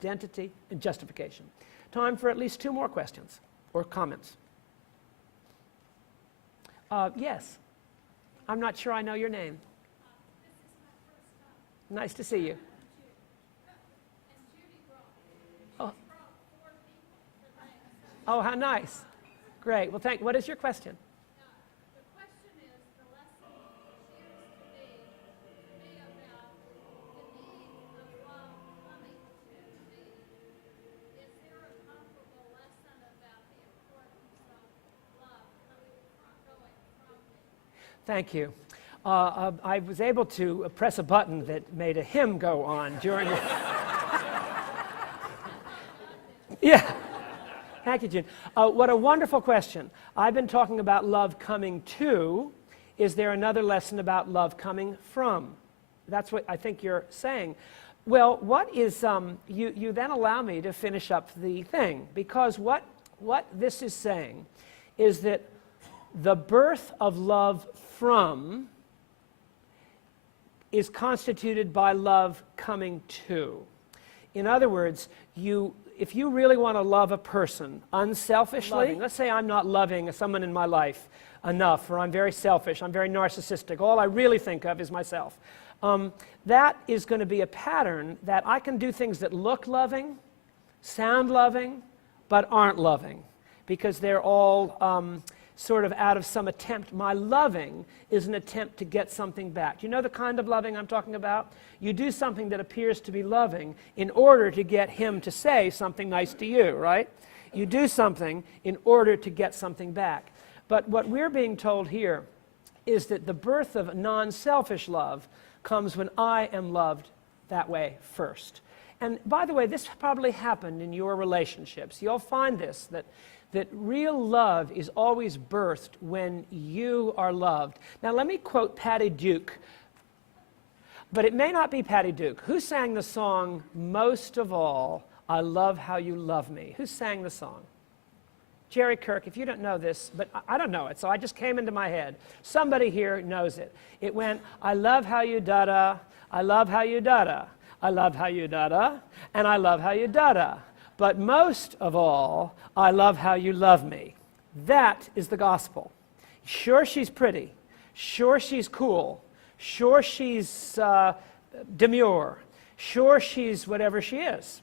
identity, and justification. Time for at least 2 more questions or comments. Yes. I'm not sure I know your name. Nice to see you. Oh, oh, how nice. Great. Well, what is your question? The question is, the lesson seems to be about the need of love coming to me. Is there a comparable lesson about the importance of love going from me? Thank you. I was able to press a button that made a hymn go on during the... Yeah. Thank you, June. What a wonderful question. I've been talking about love coming to. Is there another lesson about love coming from? That's what I think you're saying. Well, what is... you then allow me to finish up the thing, because what this is saying is that the birth of love from is constituted by love coming to. In other words, if you really want to love a person unselfishly, let's say I'm not loving someone in my life enough, or I'm very selfish, I'm very narcissistic, all I really think of is myself. That is going to be a pattern that I can do things that look loving, sound loving, but aren't loving, because they're all sort of out of some attempt. My loving is an attempt to get something back. Do you know the kind of loving I'm talking about? You do something that appears to be loving in order to get him to say something nice to you, right? You do something in order to get something back. But what we're being told here is that the birth of non-selfish love comes when I am loved that way first. And by the way, this probably happened in your relationships. You'll find this, that real love is always birthed when you are loved. Now let me quote Patty Duke, but it may not be Patty Duke. Who sang the song, "Most of All, I Love How You Love Me"? Who sang the song? Jerry Kirk. If you don't know this, but I don't know it, so I just came into my head. Somebody here knows it. It went, "I love how you da-da, I love how you da-da, I love how you da-da, and I love how you da-da. But most of all, I love how you love me." That is the gospel. Sure, she's pretty. Sure, she's cool. Sure, she's demure. Sure, she's whatever she is.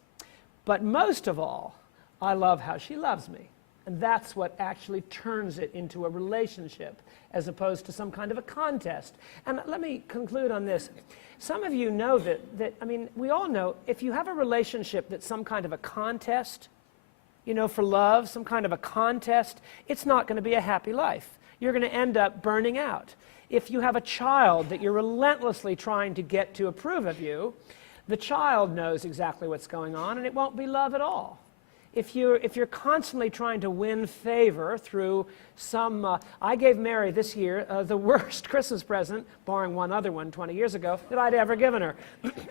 But most of all, I love how she loves me. And that's what actually turns it into a relationship as opposed to some kind of a contest. And let me conclude on this. Some of you know that I mean, we all know if you have a relationship that's some kind of a contest, you know, for love, some kind of a contest, it's not going to be a happy life. You're going to end up burning out. If you have a child that you're relentlessly trying to get to approve of you, the child knows exactly what's going on, and it won't be love at all. If you're constantly trying to win favor through some... I gave Mary this year the worst Christmas present, barring one other one 20 years ago, that I'd ever given her.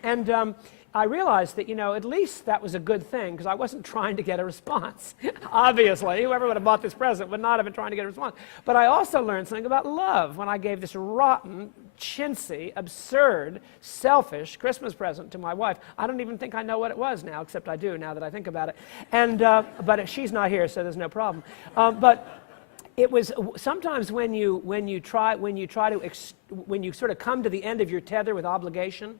And I realized that, you know, at least that was a good thing, because I wasn't trying to get a response. Obviously, whoever would have bought this present would not have been trying to get a response. But I also learned something about love when I gave this rotten, chintzy, absurd, selfish Christmas present to my wife. I don't even think I know what it was now, except I do now that I think about it. And but she's not here, so there's no problem. But it was sometimes when you sort of come to the end of your tether with obligation,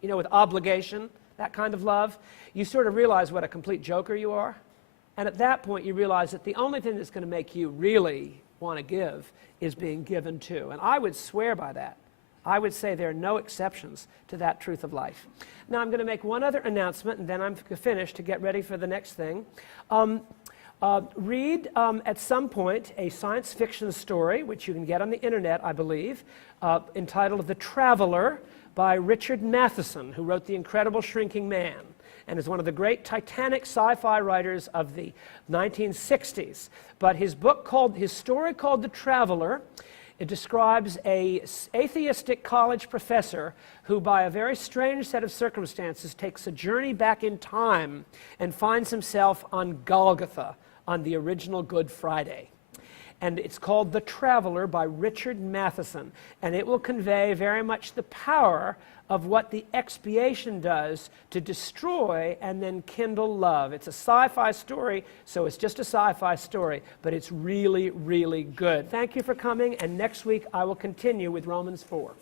you know, with obligation, that kind of love, you sort of realize what a complete joker you are. And at that point, you realize that the only thing that's going to make you really want to give is being given to. And I would swear by that. I would say there are no exceptions to that truth of life. Now, I'm going to make one other announcement, and then I'm finished to get ready for the next thing. Read at some point a science fiction story, which you can get on the internet, I believe, entitled The Traveler by Richard Matheson, who wrote The Incredible Shrinking Man, and is one of the great Titanic sci-fi writers of the 1960s. But his story called The Traveler, it describes an atheistic college professor who, by a very strange set of circumstances, takes a journey back in time and finds himself on Golgotha on the original Good Friday. And it's called The Traveler by Richard Matheson, and it will convey very much the power of what the expiation does to destroy and then kindle love. It's a sci-fi story, so it's just a sci-fi story, but it's really, really good. Thank you for coming, and next week I will continue with Romans 4.